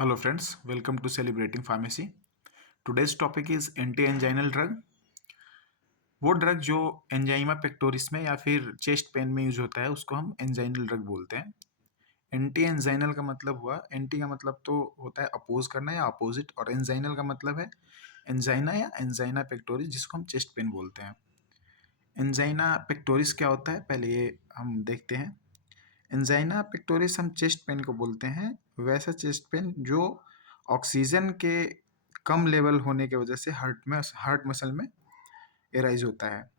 Hello friends, welcome to Celebrating Pharmacy. Today's topic is anti-anginal drug. वो drug जो एंजाइमा pectoris में या फिर चेस्ट पेन में यूज होता है उसको हम एंजाइनल ड्रग बोलते हैं। एंटी एंजाइनल का मतलब हुआ, एंटी का मतलब तो होता है अपोज करना या अपोजिट, और एंजाइनल का मतलब है एंजाइना या एंजाइना पेक्टोरिस जिसको हम चेस्ट पेन बोलते हैं। एंजाइना पेक्टोरिस क्या होता है पहले ये हम देखते हैं। एंजाइना पेक्टोरिस हम चेस्ट पेन को बोलते हैं, वैसा चेस्ट पेन जो ऑक्सीजन के कम लेवल होने की वजह से हार्ट मसल में एराइज होता है।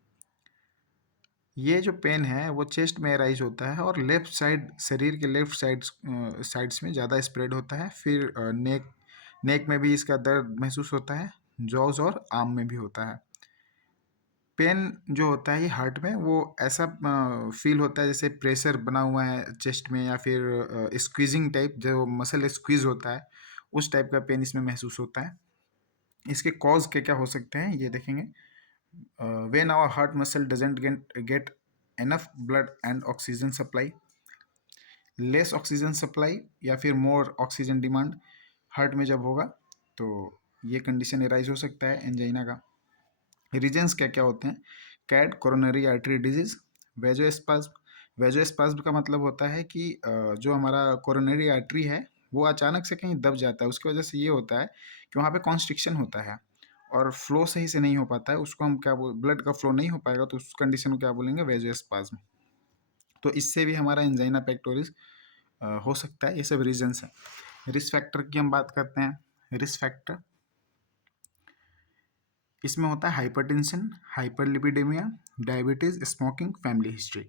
ये जो पेन है वो चेस्ट में एराइज होता है और लेफ्ट साइड, शरीर के लेफ्ट साइड्स में ज़्यादा स्प्रेड होता है। फिर नेक में भी इसका दर्द महसूस होता है, जॉज और आर्म में भी होता है। पेन जो होता है ये हार्ट में वो ऐसा फील होता है जैसे प्रेशर बना हुआ है चेस्ट में, या फिर स्क्वीजिंग टाइप, जो मसल स्क्वीज होता है उस टाइप का पेन इसमें महसूस होता है। इसके कॉज क्या क्या हो सकते हैं ये देखेंगे। When our heart muscle doesn't get enough blood and oxygen supply, less oxygen supply या फिर मोर ऑक्सीजन डिमांड हार्ट में जब होगा तो ये कंडीशन एराइज हो सकता है एंजाइना का। रीजन्स क्या क्या होते हैं। कैड कोरोनरी आर्टरी डिजीज, वेजोस्पाज्म का मतलब होता है कि जो हमारा कोरोनरी आर्टरी है वो अचानक से कहीं दब जाता है, उसकी वजह से ये होता है कि वहाँ पे कॉन्स्ट्रिक्शन होता है और फ्लो सही से नहीं हो पाता है, उसको हम क्या बोल, ब्लड का फ्लो नहीं हो पाएगा तो उस कंडीशन को क्या बोलेंगे, वेजोस्पाज्म। तो इससे भी हमारा एंजाइना पेक्टोरिस हो सकता है। ये सब रीजन्स हैं। रिस्क फैक्टर की हम बात करते हैं। रिस्क फैक्टर इसमें होता है hypertension, hyperlipidaemia, diabetes, smoking, family history.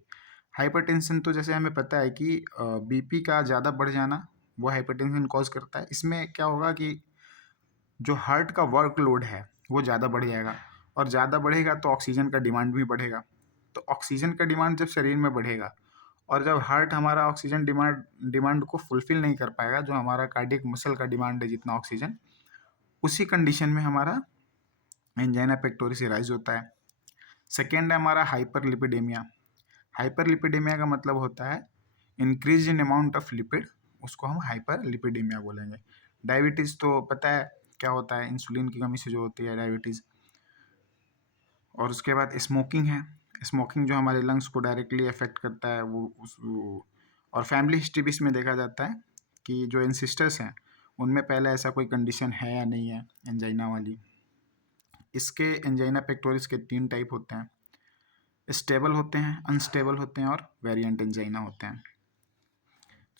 Hypertension तो जैसे हमें पता है कि बीपी का ज़्यादा बढ़ जाना वो हाइपरटेंशन कॉज करता है। इसमें क्या होगा कि जो हार्ट का वर्कलोड है वो ज़्यादा बढ़ जाएगा, और ज़्यादा बढ़ेगा तो ऑक्सीजन का डिमांड भी बढ़ेगा। तो ऑक्सीजन का डिमांड जब शरीर में बढ़ेगा और जब हार्ट हमारा ऑक्सीजन डिमांड को फुलफिल नहीं कर पाएगा, जो हमारा कार्डियक मसल का डिमांड है जितना ऑक्सीजन, उसी कंडीशन में हमारा एंजाइना पेक्टोरिस राइज होता है। सेकेंड है हमारा हाइपरलिपिडेमिया। हाइपरलिपिडेमिया का मतलब होता है increase in amount of lipid, उसको हम हाइपरलिपिडेमिया बोलेंगे। डायबिटीज़ तो पता है क्या होता है, इंसुलिन की कमी से जो होती है डायबिटीज़। और उसके बाद स्मोकिंग है। स्मोकिंग जो हमारे लंग्स को डायरेक्टली अफेक्ट करता है और फैमिली हिस्ट्री भी इसमें देखा जाता है कि जो एंसिस्टर्स हैं उनमें पहले ऐसा कोई कंडीशन है या नहीं है एंजाइना वाली। इसके एंजाइना पेक्टोरिस के 3 टाइप होते हैं, स्टेबल होते हैं, अनस्टेबल होते हैं और वेरिएंट एंजाइना होते हैं।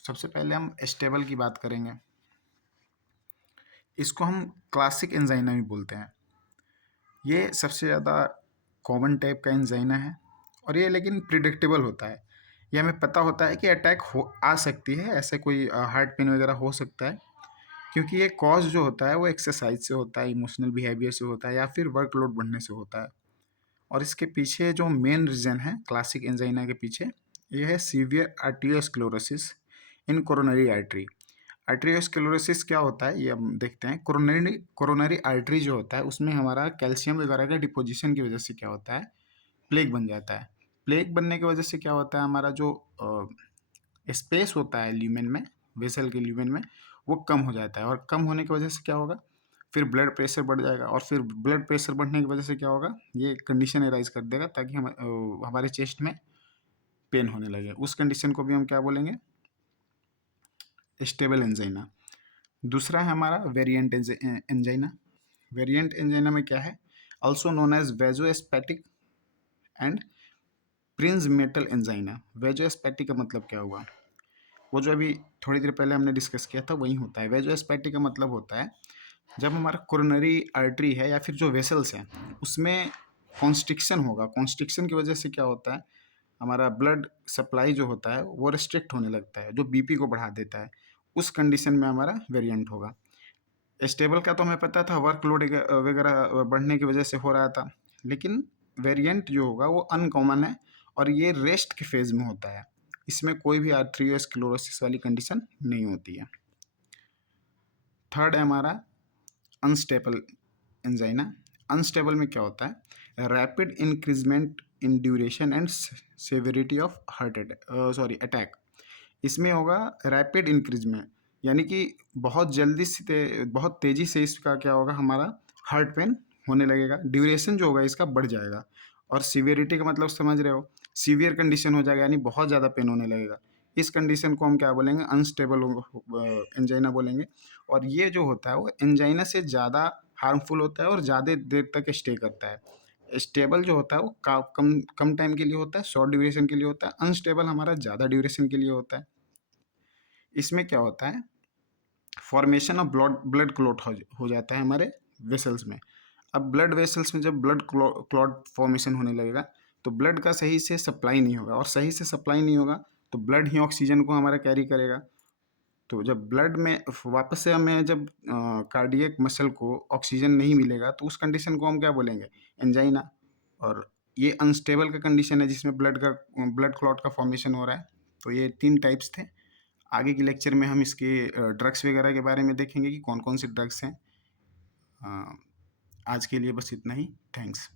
सबसे पहले हम स्टेबल की बात करेंगे। इसको हम क्लासिक एंजाइना भी बोलते हैं। ये सबसे ज़्यादा कॉमन टाइप का एंजाइना है और ये लेकिन प्रिडिक्टेबल होता है। ये हमें पता होता है कि अटैक हो आ सकती है, ऐसे कोई हार्ट पेन वगैरह हो सकता है, क्योंकि ये कॉज जो होता है वो एक्सरसाइज से होता है, इमोशनल बिहेवियर से होता है, या फिर वर्कलोड बढ़ने से होता है। और इसके पीछे जो मेन रीज़न है क्लासिक एंजाइना के पीछे, ये है सीवियर आर्टियोस्क्लेरोसिस इन कोरोनरी आर्टरी। आर्टेरियोस्क्लेरोसिस क्या होता है ये हम देखते हैं। कोरोनरी आर्टरी जो होता है उसमें हमारा कैल्शियम वगैरह का डिपोजिशन की वजह से क्या होता है, प्लेग बन जाता है। प्लेग बनने की वजह से क्या होता है, हमारा जो स्पेस होता है ल्यूमेन में, वेसल के ल्यूमेन में, वो कम हो जाता है। और कम होने की वजह से क्या होगा, फिर ब्लड प्रेशर बढ़ जाएगा, और फिर ब्लड प्रेशर बढ़ने की वजह से क्या होगा, ये कंडीशन एराइज कर देगा ताकि हमारे चेस्ट में पेन होने लगे। उस कंडीशन को भी हम क्या बोलेंगे, स्टेबल एंजाइना। दूसरा है हमारा वेरिएंट एंजाइना। वेरिएंट एंजाइना में क्या है, also known as vasospastic and Prinzmetal angina. Vasospastic का मतलब क्या हुआ, वो जो अभी थोड़ी देर पहले हमने डिस्कस किया था वही होता है। वेजोस्पैटिक का मतलब होता है जब हमारा कोरोनरी आर्टरी है या फिर जो वेसल्स हैं उसमें कॉन्स्ट्रिक्शन होगा। कॉन्स्ट्रिक्शन की वजह से क्या होता है, हमारा ब्लड सप्लाई जो होता है वो रिस्ट्रिक्ट होने लगता है, जो बीपी को बढ़ा देता है। उस कंडीशन में हमारा वेरिएंट होगा। स्टेबल का तो हमें पता था, वर्कलोड वगैरह बढ़ने की वजह से हो रहा था, लेकिन वेरिएंट जो होगा वो अनकॉमन है और ये रेस्ट के फेज में होता है। इसमें कोई भी आर्थरियोस्क्लेरोसिस वाली कंडीशन नहीं होती है। थर्ड है हमारा अनस्टेबल एंजाइना। अनस्टेबल में क्या होता है, rapid increment in duration and severity of attack. इसमें होगा रैपिड इंक्रीजमेंट, यानी कि बहुत तेज़ी से इसका क्या होगा, हमारा हार्ट पेन होने लगेगा, ड्यूरेशन जो होगा इसका बढ़ जाएगा। और सीवियरिटी का मतलब समझ रहे हो, सीवियर कंडीशन हो जाएगा यानी बहुत ज़्यादा पेन होने लगेगा। इस कंडीशन को हम क्या बोलेंगे, अनस्टेबल एंजाइना बोलेंगे। और ये जो होता है वो एंजाइना से ज़्यादा हार्मफुल होता है और ज़्यादा देर तक स्टे करता है। स्टेबल जो होता है वो कम कम टाइम के लिए होता है, शॉर्ट ड्यूरेशन के लिए होता है। अनस्टेबल हमारा ज़्यादा ड्यूरेशन के लिए होता है। इसमें क्या होता है, फॉर्मेशन ऑफ ब्लड क्लॉट हो जाता है हमारे वेसल्स में। अब ब्लड वेसल्स में जब ब्लड क्लॉट फॉर्मेशन होने लगेगा तो ब्लड का सही से सप्लाई नहीं होगा, और सही से सप्लाई नहीं होगा तो ब्लड ही ऑक्सीजन को हमारा कैरी करेगा। तो जब ब्लड में वापस से हमें जब कार्डियक मसल को ऑक्सीजन नहीं मिलेगा तो उस कंडीशन को हम क्या बोलेंगे, एंजाइना। और ये अनस्टेबल का कंडीशन है जिसमें ब्लड क्लॉट का फॉर्मेशन हो रहा है। तो ये 3 टाइप्स थे। आगे के लेक्चर में हम इसके ड्रग्स वगैरह के बारे में देखेंगे कि कौन कौन से ड्रग्स हैं। आज के लिए बस इतना ही। थैंक्स।